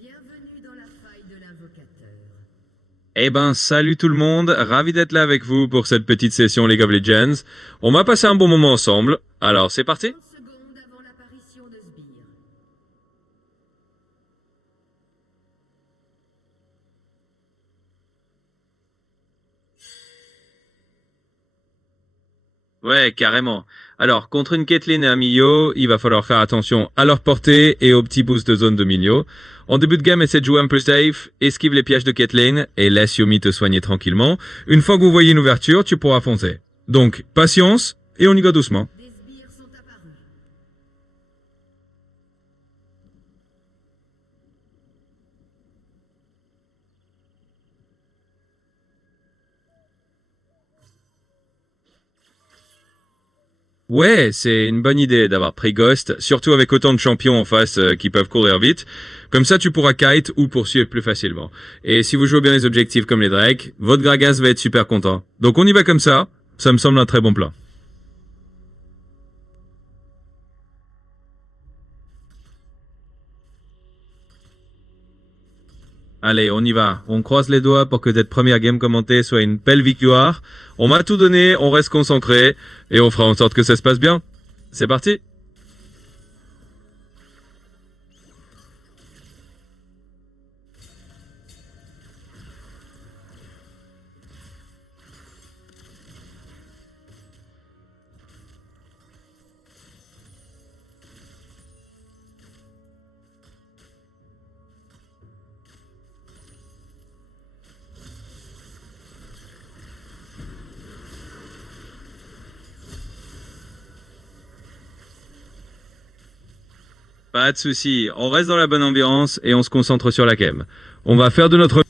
Bienvenue dans la faille de l'invocateur. Eh ben, salut tout le monde, ravi d'être là avec vous pour cette petite session League of Legends. On va passer un bon moment ensemble, alors c'est parti. 30 secondes avant l'apparition de Sbire. Ouais, carrément. Alors, contre une Caitlyn et un Milio, il va falloir faire attention à leur portée et aux petits boosts de zone de Milio. En début de game, essaie de jouer un peu safe, esquive les pièges de Caitlyn et laisse Yomi te soigner tranquillement. Une fois que vous voyez une ouverture, tu pourras foncer. Donc, patience et on y va doucement. Des sbires sont apparus. Ouais, c'est une bonne idée d'avoir pris Ghost, surtout avec autant de champions en face qui peuvent courir vite. Comme ça, tu pourras kite ou poursuivre plus facilement. Et si vous jouez bien les objectifs comme les Drake, votre Gragas va être super content. Donc on y va comme ça me semble un très bon plan. Allez, on y va. On croise les doigts pour que cette première game commentée soit une belle victoire. On m'a tout donné, on reste concentré et on fera en sorte que ça se passe bien. C'est parti. Pas de souci, on reste dans la bonne ambiance et on se concentre sur la game. On va faire de notre...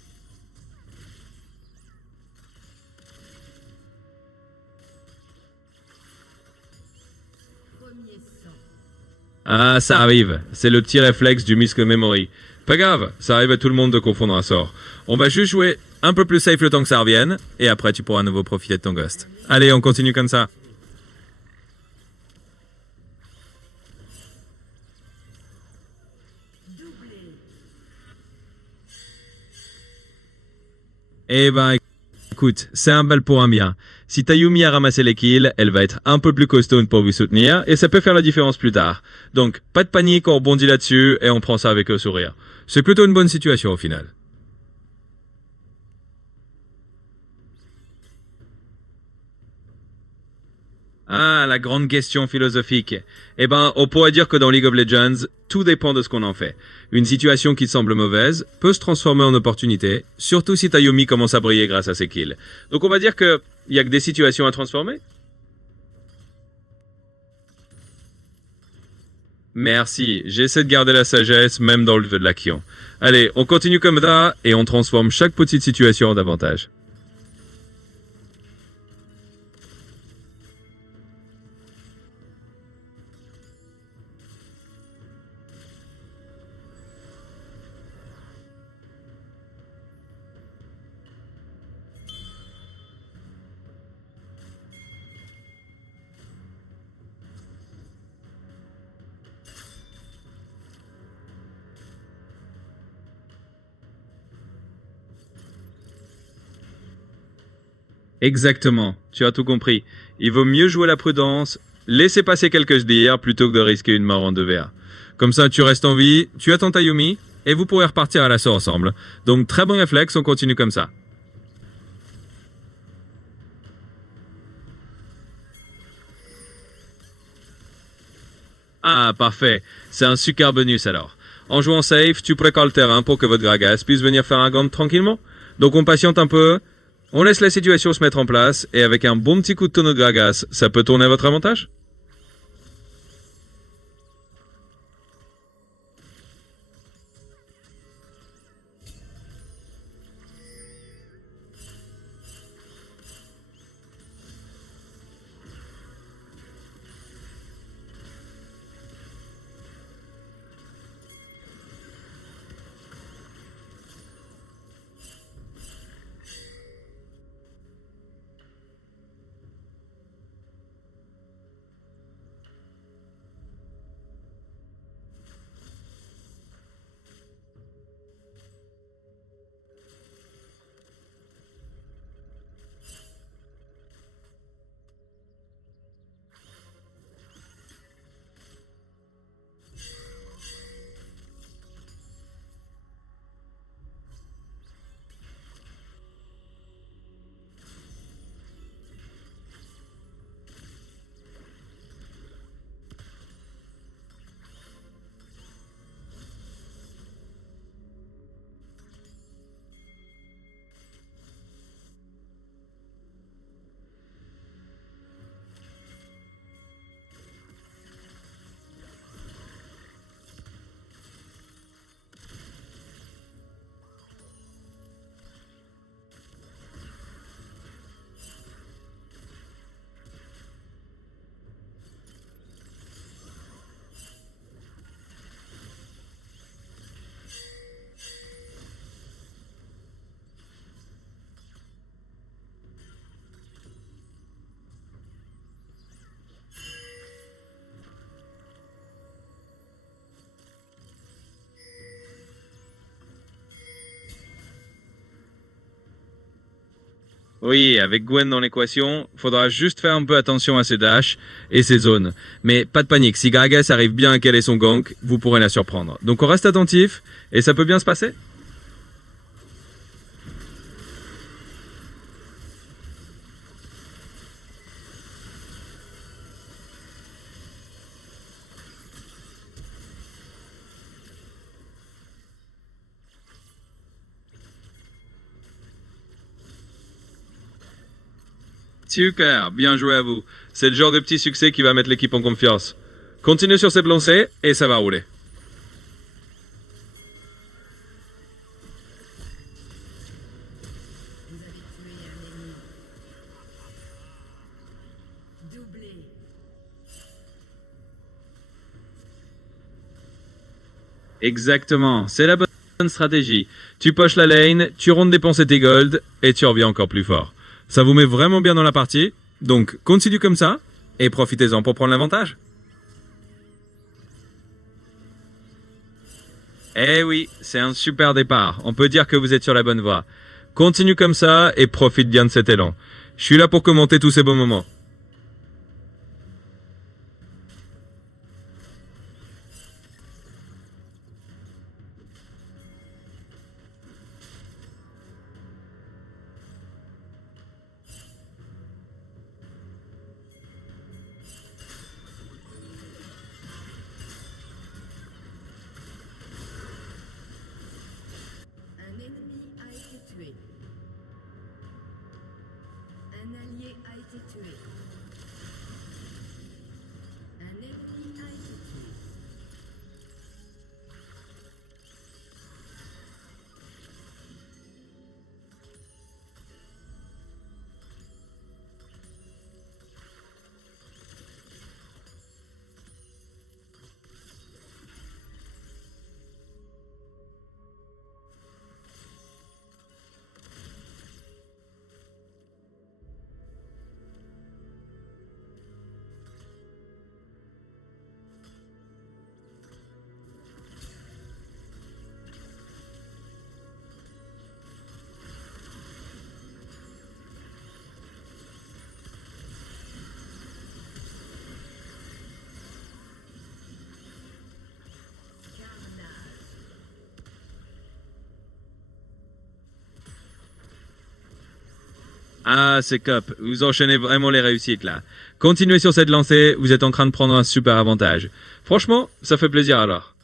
Premier sang. Ah, ça arrive. C'est le petit réflexe du Misk Memory. Pas grave, ça arrive à tout le monde de confondre un sort. On va juste jouer un peu plus safe le temps que ça revienne, et après tu pourras à nouveau profiter de ton ghost. Allez, on continue comme ça. Doublé. Eh ben, écoute, c'est un bal pour un bien. Si Tayumi a ramassé les kills, elle va être un peu plus costaud pour vous soutenir, et ça peut faire la différence plus tard. Donc, pas de panique, on rebondit là-dessus, et on prend ça avec le sourire. C'est plutôt une bonne situation au final. Ah, la grande question philosophique. Eh ben, on pourrait dire que dans League of Legends, tout dépend de ce qu'on en fait. Une situation qui semble mauvaise peut se transformer en opportunité, surtout si Tayomi commence à briller grâce à ses kills. Donc on va dire que il y a que des situations à transformer. Merci, j'essaie de garder la sagesse même dans le feu de l'action. Allez, on continue comme ça et on transforme chaque petite situation en avantage. Exactement, tu as tout compris. Il vaut mieux jouer la prudence, laisser passer quelques sbires plutôt que de risquer une mort en 2v1. Comme ça, tu restes en vie, tu attends Tayumi, et vous pourrez repartir à l'assaut ensemble. Donc très bon réflexe, on continue comme ça. Ah, parfait. C'est un super bonus alors. En jouant safe, tu précaires le terrain pour que votre Gragas puisse venir faire un gant tranquillement. Donc on patiente un peu, on laisse la situation se mettre en place, et avec un bon petit coup de tonneau de Gragas, ça peut tourner à votre avantage. Oui, avec Gwen dans l'équation, faudra juste faire un peu attention à ses dashs et ses zones. Mais pas de panique, si Gragas arrive bien à caler son gank, vous pourrez la surprendre. Donc on reste attentif, et ça peut bien se passer. Super, bien joué à vous. C'est le genre de petit succès qui va mettre l'équipe en confiance. Continuez sur cette lancée, et ça va rouler. Vous avez tué un ennemi. Doublé. Exactement, c'est la bonne stratégie. Tu poches la lane, tu rondes dépenser tes gold, et tu reviens encore plus fort. Ça vous met vraiment bien dans la partie, donc continue comme ça, et profitez-en pour prendre l'avantage. Eh oui, c'est un super départ, on peut dire que vous êtes sur la bonne voie. Continue comme ça, et profite bien de cet élan. Je suis là pour commenter tous ces beaux moments. Un ennemi a été tué. Un allié a été tué. Un ennemi a été tué. Ah, c'est cop. Vous enchaînez vraiment les réussites là. Continuez sur cette lancée, vous êtes en train de prendre un super avantage. Franchement, ça fait plaisir alors.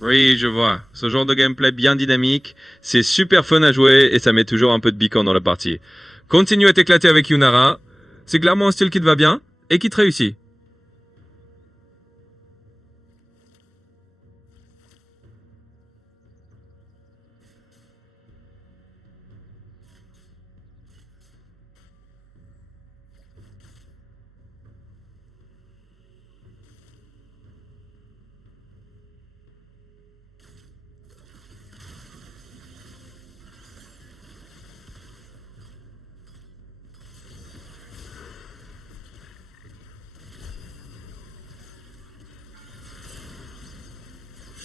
Oui, je vois. Ce genre de gameplay bien dynamique, c'est super fun à jouer et ça met toujours un peu de piquant dans la partie. Continue à t'éclater avec Yunara. C'est clairement un style qui te va bien et qui te réussit.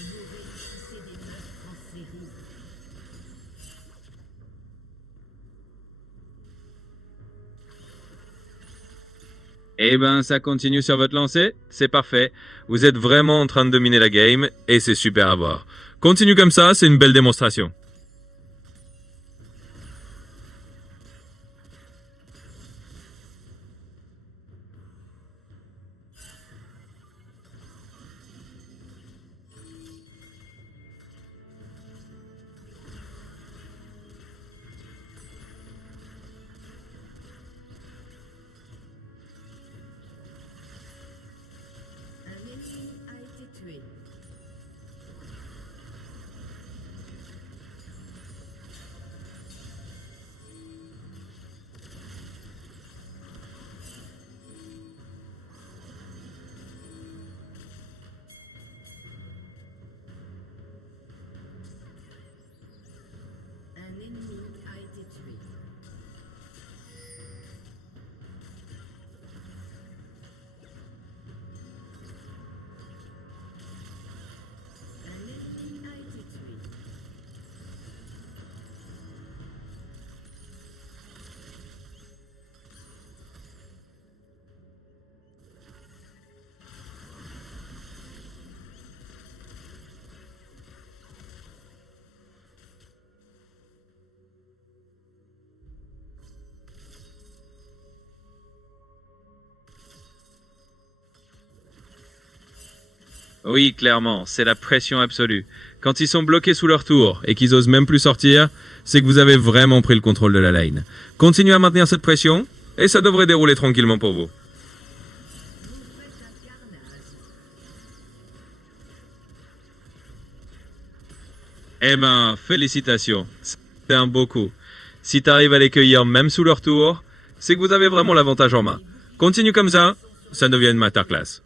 Vous réussissez des meurtres en série. Eh ben, ça continue sur votre lancée. C'est parfait. Vous êtes vraiment en train de dominer la game et c'est super à voir. Continue comme ça, c'est une belle démonstration. ennemi a été tué. Un ennemi a été tué. Oui, clairement, c'est la pression absolue. Quand ils sont bloqués sous leur tour et qu'ils osent même plus sortir, c'est que vous avez vraiment pris le contrôle de la lane. Continuez à maintenir cette pression et ça devrait dérouler tranquillement pour vous. Vous faites un carnage. Eh ben, félicitations. C'est un beau coup. Si t'arrives à les cueillir même sous leur tour, c'est que vous avez vraiment l'avantage en main. Continue comme ça devient une masterclass.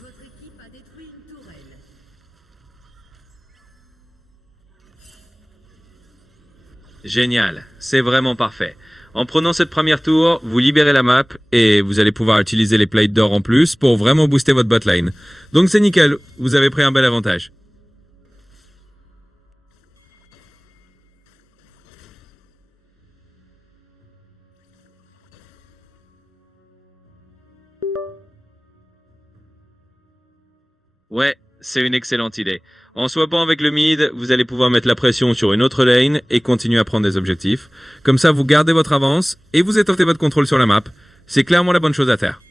Votre équipe a détruit une tourelle. Génial, c'est vraiment parfait. En prenant cette première tour, vous libérez la map et vous allez pouvoir utiliser les plates d'or en plus pour vraiment booster votre botlane. Donc c'est nickel, vous avez pris un bel avantage. Ouais, c'est une excellente idée. En swappant avec le mid, vous allez pouvoir mettre la pression sur une autre lane et continuer à prendre des objectifs. Comme ça, vous gardez votre avance et vous étoffez votre contrôle sur la map. C'est clairement la bonne chose à faire.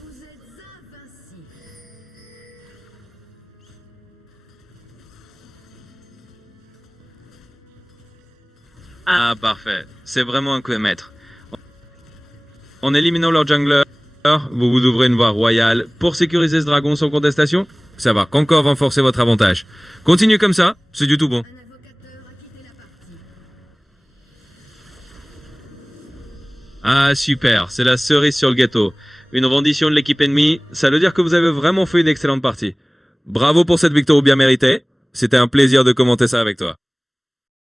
Vous êtes invincible. Ah, parfait. C'est vraiment un coup de maître. En éliminant leur jungler, vous vous ouvrez une voie royale pour sécuriser ce dragon sans contestation. Ça va qu'encore renforcer votre avantage. Continuez comme ça, c'est du tout bon. Un invocateur a quitté la partie. Ah, super, c'est la cerise sur le gâteau. Une rendition de l'équipe ennemie, ça veut dire que vous avez vraiment fait une excellente partie. Bravo pour cette victoire bien méritée. C'était un plaisir de commenter ça avec toi.